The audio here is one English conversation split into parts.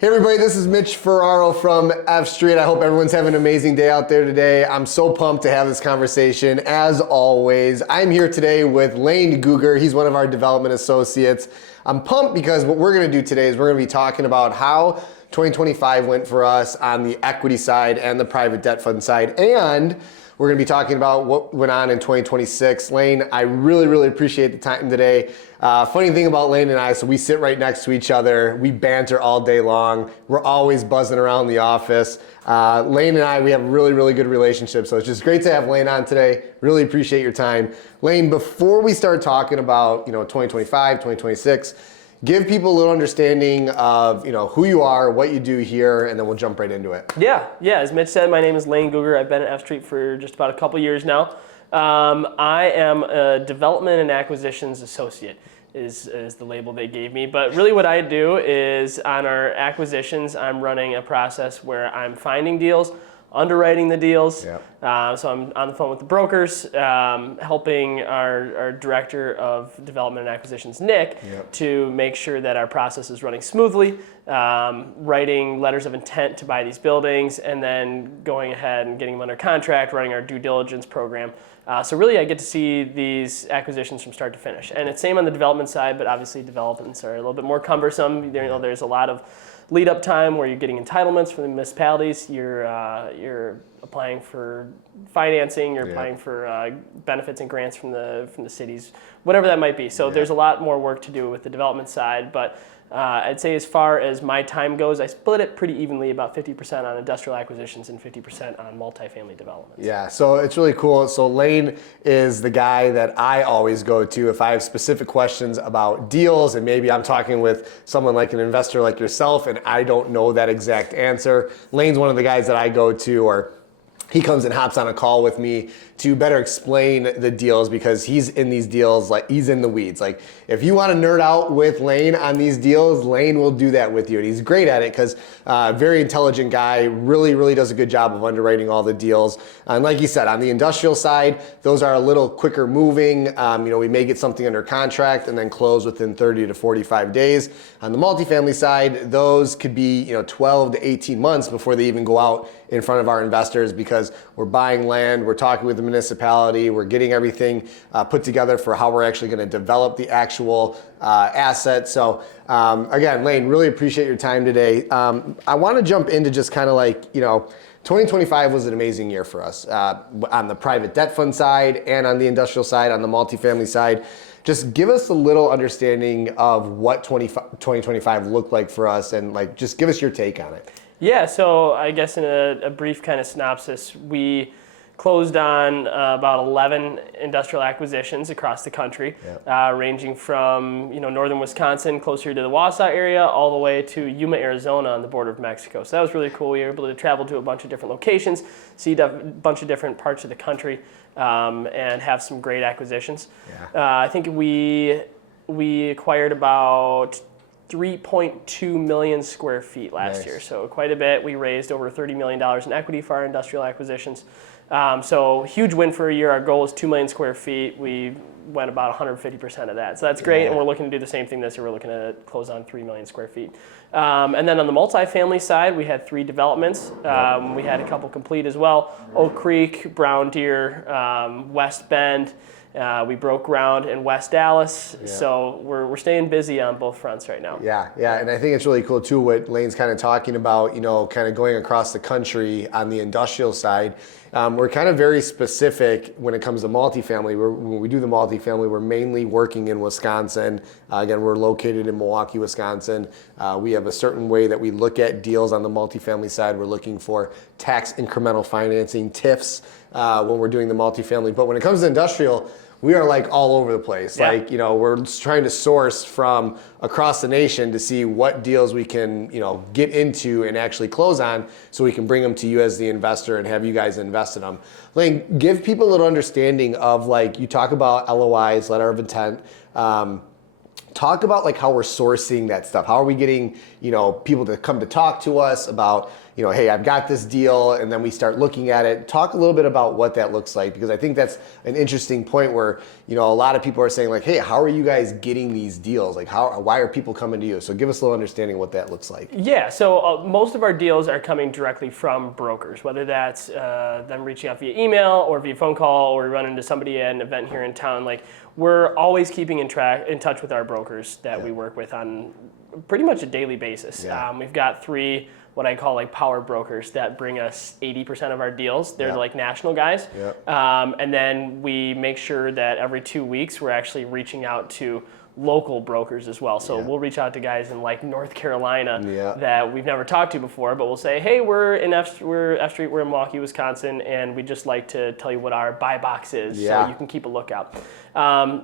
Hey everybody, this is Mitch Ferraro from F Street. I hope everyone's having an amazing day out there today. I'm so pumped to have this conversation. As always, I'm here today with Lane Gugger. He's one of our development associates. I'm pumped because what we're gonna do today is we're gonna be talking about how 2025 went for us on the equity side and the private debt fund side, and we're gonna be talking about what went on in 2026. Lane, I really appreciate the time today. Funny thing about Lane and I, so we sit right next to each other. We banter all day long. We're always buzzing around the office. Lane and I, we have a really good relationship. So it's just great to have Lane on today. Really appreciate your time. Lane, before we start talking about 2025, 2026, give people a little understanding of who you are, what you do here, and then we'll jump right into it. Yeah. As Mitch said, my name is Lane Gugger. I've been at F Street for just about a couple years now. I am a Development and Acquisitions Associate is the label they gave me. But really what I do is on our acquisitions, I'm running a process where I'm finding deals, underwriting the deals. Yep. So I'm on the phone with the brokers, helping our director of development and acquisitions, Nick, Yep. to make sure that our process is running smoothly, writing letters of intent to buy these buildings, and then going ahead and getting them under contract, running our due diligence program. So really I get to see these acquisitions from start to finish. And it's same on the development side, but obviously developments are a little bit more cumbersome. There's a lot of lead up time where you're getting entitlements from the municipalities, you're applying for financing, you're applying for benefits and grants from the cities, whatever that might be. So there's a lot more work to do with the development side, but I'd say as far as my time goes, I split it pretty evenly, about 50% on industrial acquisitions and 50% on multifamily developments. Yeah, so it's really cool. So Lane is the guy that I always go to if I have specific questions about deals, and maybe I'm talking with someone like an investor like yourself and I don't know that exact answer. Lane's one of the guys that I go to, or he comes and hops on a call with me to better explain the deals, because he's in these deals, like he's in the weeds. Like if you want to nerd out with Lane on these deals, Lane will do that with you. And he's great at it because very intelligent guy, really does a good job of underwriting all the deals. And like you said, on the industrial side, those are a little quicker moving. We may get something under contract and then close within 30 to 45 days. On the multifamily side, those could be 12 to 18 months before they even go out in front of our investors, because we're buying land, we're talking with the municipality, we're getting everything put together for how we're actually going to develop the actual asset. So again, Lane, really appreciate your time today. I want to jump into just kind of like, 2025 was an amazing year for us on the private debt fund side and on the industrial side, on the multifamily side. Just give us a little understanding of what 2025 looked like for us, and like just give us your take on it. Yeah, so I guess in a brief kind of synopsis, we closed on about 11 industrial acquisitions across the country, ranging from northern Wisconsin, closer to the Wausau area, all the way to Yuma, Arizona on the border of Mexico. So that was really cool. We were able to travel to a bunch of different locations, see a bunch of different parts of the country, and have some great acquisitions. Yeah. I think we acquired about 3.2 million square feet last year, so quite a bit. We raised over $30 million in equity for our industrial acquisitions. So huge win for a year. Our goal is 2 million square feet. We went about 150% of that. So that's great, and we're looking to do the same thing this year. We're looking to close on 3 million square feet. And then on the multifamily side, we had 3 developments. We had a couple complete as well. Oak Creek, Brown Deer, West Bend. We broke ground in West Allis, so we're staying busy on both fronts right now. Yeah, and I think it's really cool too what Lane's kind of talking about, kind of going across the country on the industrial side. We're kind of very specific when it comes to multifamily. When we do the multifamily, we're mainly working in Wisconsin. Again, we're located in Milwaukee, Wisconsin. We have a certain way that we look at deals on the multifamily side. We're looking for tax incremental financing, TIFs, when we're doing the multifamily. But when it comes to industrial, we are like all over the place. Yeah. Like, we're trying to source from across the nation to see what deals we can, get into and actually close on, so we can bring them to you as the investor and have you guys invest in them. Lane, give people a little understanding of, like, you talk about LOIs, letter of intent. Talk about like how we're sourcing that stuff. How are we getting, people to come to talk to us about, hey, I've got this deal, and then we start looking at it. Talk a little bit about what that looks like, because I think that's an interesting point where, a lot of people are saying like, hey, how are you guys getting these deals? Like why are people coming to you? So give us a little understanding of what that looks like. Yeah, so most of our deals are coming directly from brokers, whether that's them reaching out via email or via phone call, or we run into somebody at an event here in town. Like, we're always keeping in touch with our brokers that we work with on pretty much a daily basis. We've got 3 what I call like power brokers that bring us 80% of our deals. They're like national guys. And then we make sure that every 2 weeks we're actually reaching out to local brokers as well. So we'll reach out to guys in like North Carolina that we've never talked to before, but we'll say, hey, we're F Street, we're in Milwaukee, Wisconsin, and we'd just like to tell you what our buy box is, so you can keep a lookout.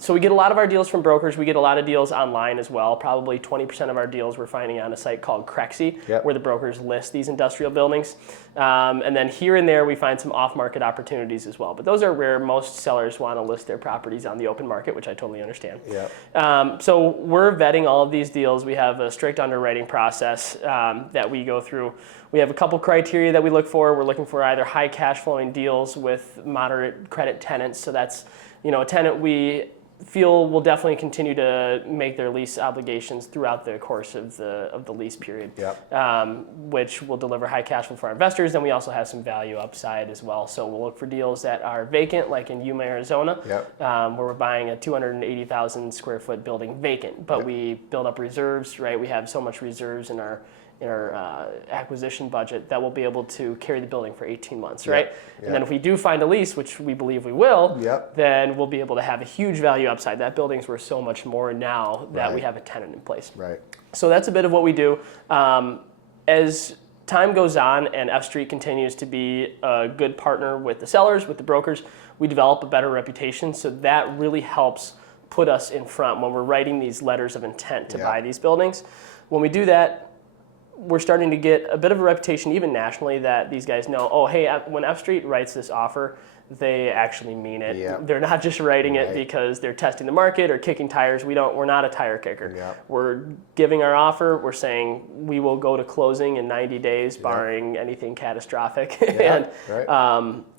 So we get a lot of our deals from brokers. We get a lot of deals online as well. Probably 20% of our deals we're finding on a site called Crexi, where the brokers list these industrial buildings. And then here and there we find some off-market opportunities as well. But those are where most sellers want to list their properties on the open market, which I totally understand. So we're vetting all of these deals. We have a strict underwriting process that we go through. We have a couple criteria that we look for. We're looking for either high cash flowing deals with moderate credit tenants. So that's a tenant we feel will definitely continue to make their lease obligations throughout the course of the lease period, which will deliver high cash flow for our investors. And we also have some value upside as well. So we'll look for deals that are vacant, like in Yuma, Arizona, where we're buying a 280,000 square foot building vacant, but we build up reserves, right? We have so much reserves in our acquisition budget that we'll be able to carry the building for 18 months, right? And then if we do find a lease, which we believe we will, then we'll be able to have a huge value upside. That building's worth so much more now that we have a tenant in place. So that's a bit of what we do. As time goes on and F Street continues to be a good partner with the sellers, with the brokers, we develop a better reputation. So that really helps put us in front when we're writing these letters of intent to buy these buildings. When we do that, we're starting to get a bit of a reputation, even nationally, that these guys know, oh, hey, when F Street writes this offer, they actually mean it. They're not just writing it because they're testing the market or kicking tires. We're not a tire kicker. We're giving our offer. We're saying we will go to closing in 90 days, barring anything catastrophic.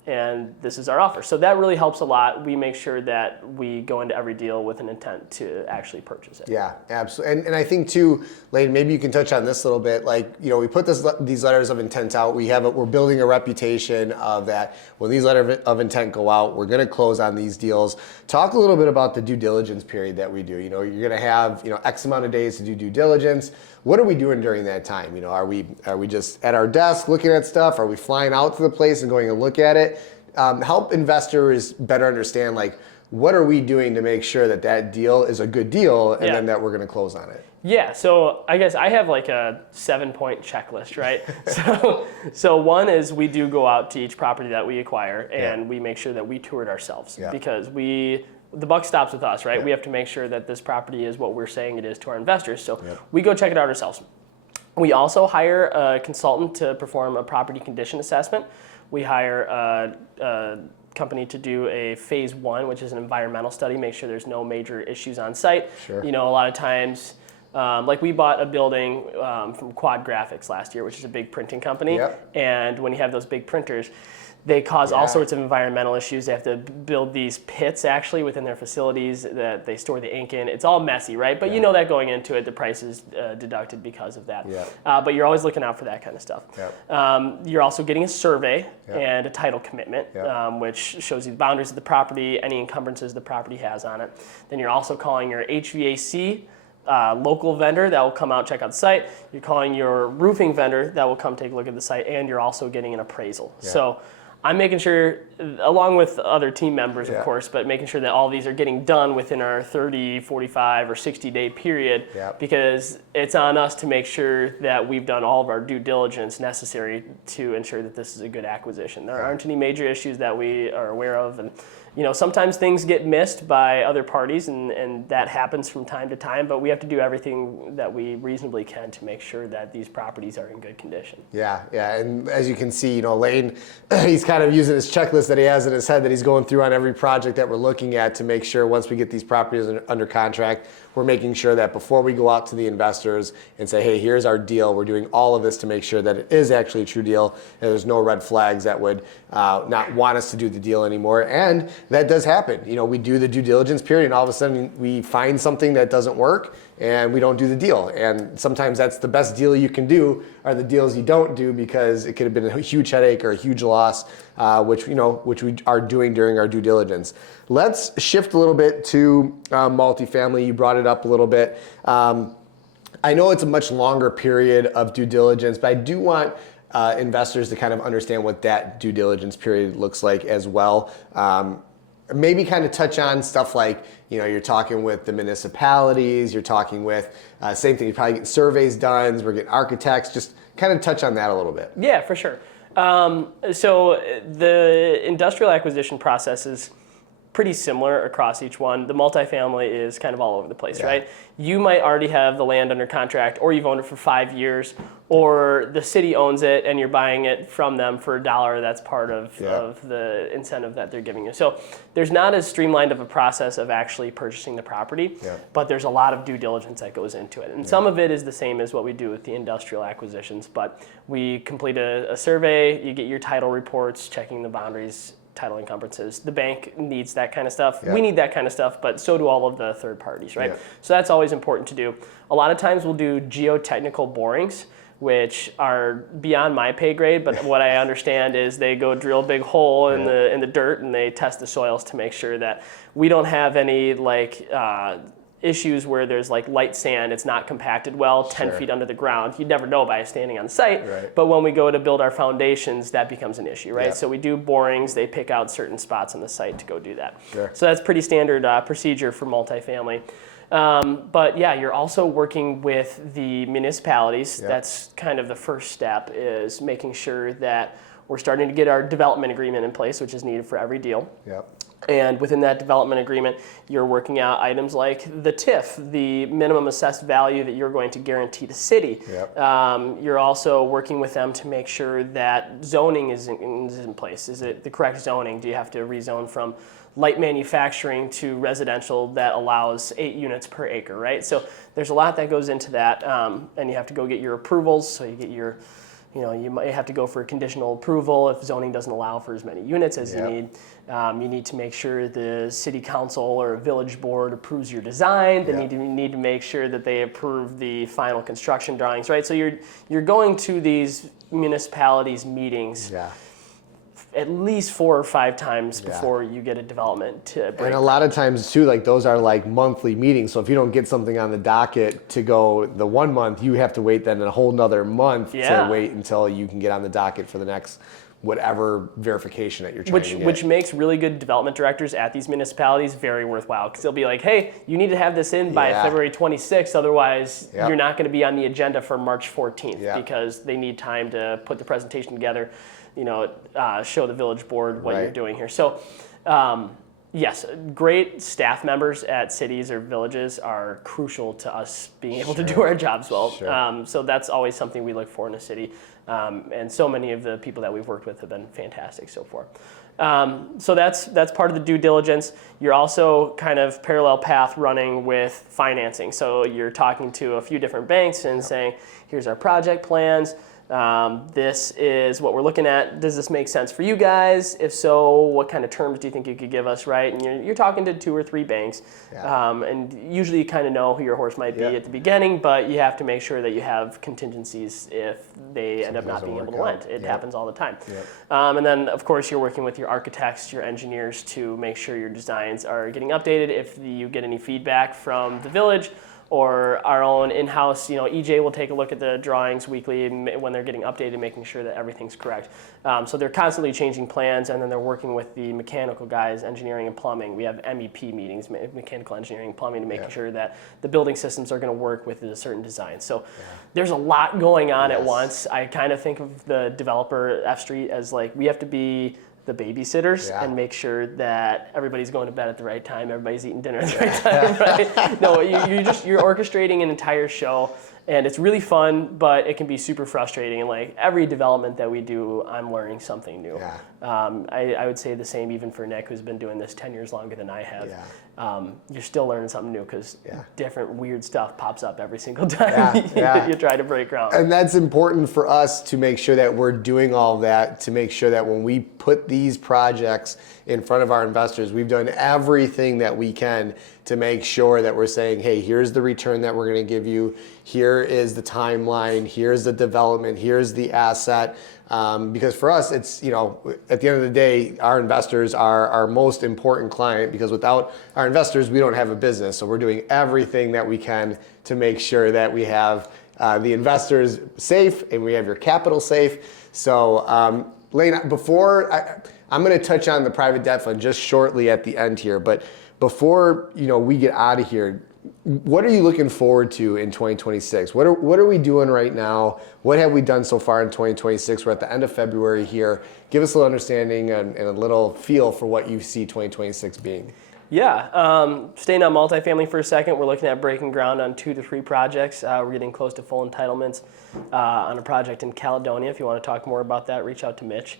And this is our offer. So that really helps a lot. We make sure that we go into every deal with an intent to actually purchase it. Yeah, absolutely. And I think too, Lane, maybe you can touch on this a little bit. Like, we put these letters of intent out. We're building a reputation of that. When these letters of intent go out, we're going to close on these deals. Talk a little bit about the due diligence period that we do. You're going to have X amount of days to do due diligence. What are we doing during that time? Are we just at our desk looking at stuff? Are we flying out to the place and going and look at it? Help investors better understand, like, what are we doing to make sure that deal is a good deal and then that we're going to close on it? Yeah, so I guess I have like a 7-point checklist, right? So one is we do go out to each property that we acquire and we make sure that we tour it ourselves because the buck stops with us, right? We have to make sure that this property is what we're saying it is to our investors. So we go check it out ourselves. We also hire a consultant to perform a property condition assessment. We hire a company to do a phase 1, which is an environmental study, make sure there's no major issues on site. A lot of times, like we bought a building from Quad Graphics last year, which is a big printing company. And when you have those big printers, they cause all sorts of environmental issues. They have to build these pits actually within their facilities that they store the ink in. It's all messy, right? But you know that going into it, the price is deducted because of that. But you're always looking out for that kind of stuff. You're also getting a survey and a title commitment, which shows you the boundaries of the property, any encumbrances the property has on it. Then you're also calling your HVAC local vendor that will come out check out the site. You're calling your roofing vendor that will come take a look at the site, and you're also getting an appraisal. So I'm making sure, along with other team members, of course, but making sure that all these are getting done within our 30, 45, or 60-day period, because it's on us to make sure that we've done all of our due diligence necessary to ensure that this is a good acquisition. There aren't any major issues that we are aware of, and sometimes things get missed by other parties, and that happens from time to time, but we have to do everything that we reasonably can to make sure that these properties are in good condition. And as you can see, Lane, he's kind of using his checklist that he has in his head that he's going through on every project that we're looking at to make sure once we get these properties under contract, we're making sure that before we go out to the investors and say, hey, here's our deal, we're doing all of this to make sure that it is actually a true deal, and there's no red flags that would not want us to do the deal anymore. And that does happen. We do the due diligence period, and all of a sudden we find something that doesn't work, and we don't do the deal. And sometimes that's the best deal you can do, are the deals you don't do, because it could have been a huge headache or a huge loss, which we are doing during our due diligence. Let's shift a little bit to multifamily. You brought it up a little bit. I know it's a much longer period of due diligence, but I do want investors to kind of understand what that due diligence period looks like as well. Maybe kind of touch on stuff like, you're talking with the municipalities, you're talking with, same thing, you're probably getting surveys done, we're getting architects, just kind of touch on that a little bit. Yeah, for sure. So the industrial acquisition process is pretty similar across each one. The multifamily is kind of all over the place, right? You might already have the land under contract, or you've owned it for 5 years, or the city owns it and you're buying it from them for $1. That's part of the incentive that they're giving you. So there's not as streamlined of a process of actually purchasing the property, but there's a lot of due diligence that goes into it. And some of it is the same as what we do with the industrial acquisitions, but we complete a survey, you get your title reports, checking the boundaries, title encumbrances. The bank needs that kind of stuff. We need that kind of stuff, but so do all of the third parties, right? So that's always important to do. A lot of times we'll do geotechnical borings, which are beyond my pay grade, but what I understand is they go drill a big hole in the dirt and they test the soils to make sure that we don't have any issues where there's light sand, it's not compacted well, 10 feet under the ground. You'd never know by standing on site, but when we go to build our foundations, that becomes an issue, right? So we do borings, they pick out certain spots on the site to go do that. So that's pretty standard procedure for multifamily. But yeah, you're also working with the municipalities. That's kind of the first step, is making sure that we're starting to get our development agreement in place, which is needed for every deal. And within that development agreement, you're working out items like the TIF, the minimum assessed value that you're going to guarantee the city. You're also working with them to make sure that zoning is in place. Is it the correct zoning? Do you have to rezone from light manufacturing to residential that allows 8 units per acre, right? So there's a lot that goes into that, and you have to go get your approvals. So you get your, you might have to go for a conditional approval if zoning doesn't allow for as many units as you need. You need to make sure the city council or village board approves your design. They need to make sure that they approve the final construction drawings, right? So you're going to these municipalities meetings at least 4 or 5 times before you get a development to break. And a lot of times too, those are monthly meetings. So if you don't get something on the docket to go the 1 month, you have to wait then a whole nother month to wait until you can get on the docket for the next whatever verification that you're trying to get. Which makes really good development directors at these municipalities very worthwhile, because they'll be like, hey, you need to have this in by February 26th, otherwise you're not going to be on the agenda for March 14th, because they need time to put the presentation together, show the village board what you're doing here. So yes, great staff members at cities or villages are crucial to us being able to do our jobs well. So that's always something we look for in a city. And so many of the people that we've worked with have been fantastic so far. So that's part of the due diligence. You're also kind of parallel path running with financing. So you're talking to a few different banks and saying, here's our project plans. This is what we're looking at. Does this make sense for you guys? If so, what kind of terms do you think you could give us, right? And you're talking to 2 or 3 banks, and usually you kind of know who your horse might be at the beginning, but you have to make sure that you have contingencies if they end up not being able to lend. It happens all the time. And then, of course, you're working with your architects, your engineers to make sure your designs are getting updated. If you get any feedback from the village, or our own in-house, EJ will take a look at the drawings weekly when they're getting updated, making sure that everything's correct. So they're constantly changing plans, and then they're working with the mechanical guys, engineering and plumbing. We have MEP meetings, mechanical engineering and plumbing, to making sure that the building systems are going to work with a certain design. So there's a lot going on at once. I kind of think of the developer F Street as we have to be the babysitters and make sure that everybody's going to bed at the right time, everybody's eating dinner at the right time, right? No, you're orchestrating an entire show, And it's really fun, but it can be super frustrating. And like every development that we do, I'm learning something new. Yeah. I would say the same even for Nick, who's been doing this 10 years longer than I have. Yeah. You're still learning something new because Yeah. different weird stuff pops up every single time you try to break ground. And that's important for us to make sure that we're doing all of that, to make sure that when we put these projects in front of our investors, we've done everything that we can to make sure that we're saying, hey, here's the return that we're going to give you. Here is the timeline. Here's the development. Here's the asset. Because for us, it's, at the end of the day, our investors are our most important client, because without our investors, we don't have a business. So we're doing everything that we can to make sure that we have the investors safe and we have your capital safe. So Lane, I'm going to touch on the private debt fund just shortly at the end here, but before we get out of here, what are you looking forward to in 2026? What are we doing right now? What have we done so far in 2026? We're at the end of February here. Give us a little understanding and a little feel for what you see 2026 being. Yeah, staying on multifamily for a second, we're looking at breaking ground on 2 to 3 projects. We're getting close to full entitlements on a project in Caledonia. If you want to talk more about that, reach out to Mitch.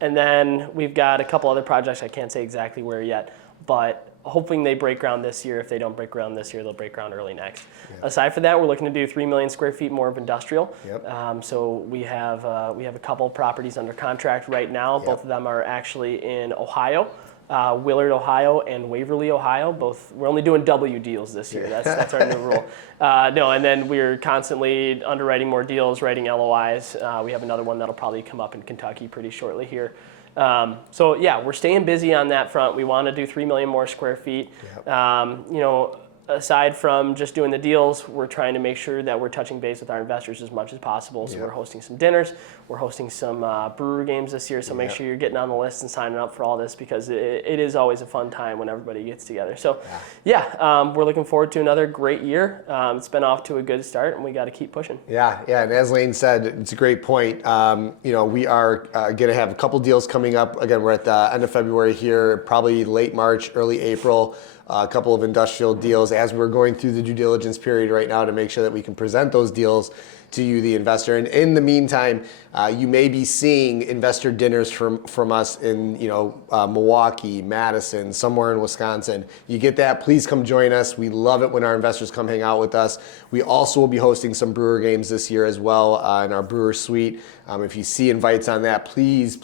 And then we've got a couple other projects. I can't say exactly where yet, but hoping they break ground this year. If they don't break ground this year, they'll break ground early next. Yep. Aside from that, we're looking to do 3 million square feet more of industrial. Yep. So we have a couple properties under contract right now. Yep. Both of them are actually in Ohio. Willard, Ohio, and Waverly, Ohio. Both. We're only doing W deals this year. That's our new rule. And then we're constantly underwriting more deals, writing LOIs. We have another one that'll probably come up in Kentucky pretty shortly here. We're staying busy on that front. We want to do 3 million more square feet. Yep. Aside from just doing the deals, we're trying to make sure that we're touching base with our investors as much as possible. So we're hosting some dinners, we're hosting some Brewer games this year. So make sure you're getting on the list and signing up for all this, because it is always a fun time when everybody gets together. So we're looking forward to another great year. It's been off to a good start, and we got to keep pushing. Yeah. And as Lane said, it's a great point. We are going to have a couple deals coming up. Again, we're at the end of February here, probably late March, early April. A couple of industrial deals as we're going through the due diligence period right now to make sure that we can present those deals to you, the investor. And in the meantime, you may be seeing investor dinners from us in Milwaukee, Madison, somewhere in Wisconsin. You get that, please come join us. We love it when our investors come hang out with us. We also will be hosting some Brewer games this year as well in our Brewer suite. If you see invites on that, please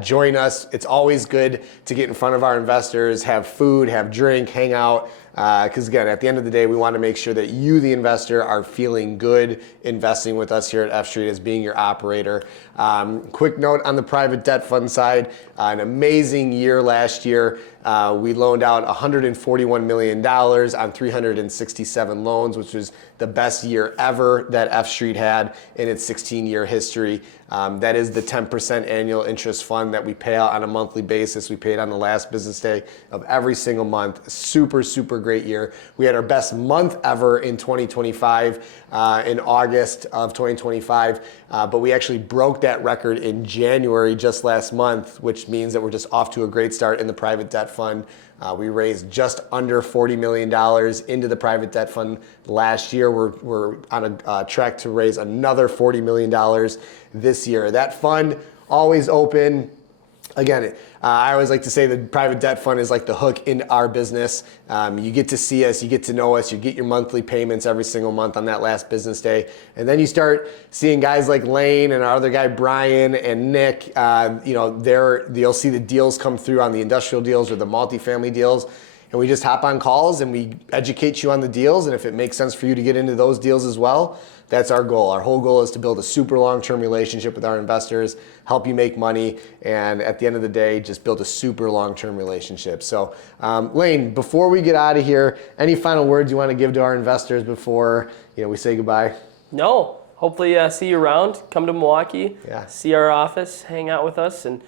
join us. It's always good to get in front of our investors, have food, have drink, hang out. Because again, at the end of the day, we want to make sure that you, the investor, are feeling good investing with us here at F Street as being your operator. Quick note on the private debt fund side, an amazing year last year. We loaned out $141 million on 367 loans, which was the best year ever that F Street had in its 16-year history. That is the 10% annual interest fund that we pay out on a monthly basis. We pay it on the last business day of every single month. Super, super great year. We had our best month ever in 2025, in August of 2025, but we actually broke that record in January just last month, which means that we're just off to a great start in the private debt fund. We raised just under $40 million into the private debt fund last year. We're on a track to raise another $40 million this year. That fund, always open. Again, I always like to say the private debt fund is like the hook in our business. You get to see us, you get to know us, you get your monthly payments every single month on that last business day. And then you start seeing guys like Lane and our other guy, Brian and Nick, you'll see the deals come through on the industrial deals or the multifamily deals. And we just hop on calls and we educate you on the deals. And if it makes sense for you to get into those deals as well, that's our goal. Our whole goal is to build a super long-term relationship with our investors, help you make money, and at the end of the day, just build a super long-term relationship. So, Lane, before we get out of here, any final words you want to give to our investors before we say goodbye? No. Hopefully see you around. Come to Milwaukee, see our office, hang out with us, and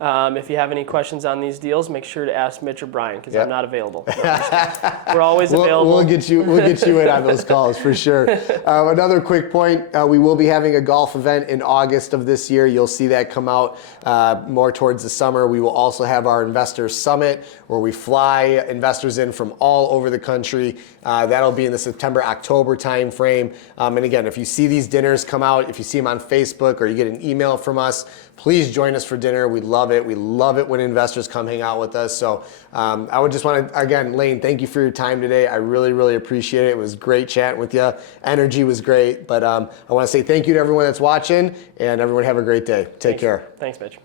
If you have any questions on these deals, make sure to ask Mitch or Brian because Yep. I'm not available. No, we're always available. We'll get you in on those calls for sure. Another quick point, we will be having a golf event in August of this year. You'll see that come out more towards the summer. We will also have our Investor Summit where we fly investors in from all over the country. That'll be in the September-October time frame. And again, if you see these dinners come out, if you see them on Facebook or you get an email from us, please join us for dinner. We love it. We love it when investors come hang out with us. So I would just want to, again, Lane, thank you for your time today. I really, really appreciate it. It was great chatting with you. Energy was great. But I want to say thank you to everyone that's watching, and everyone have a great day. Take care. Thanks, Mitch.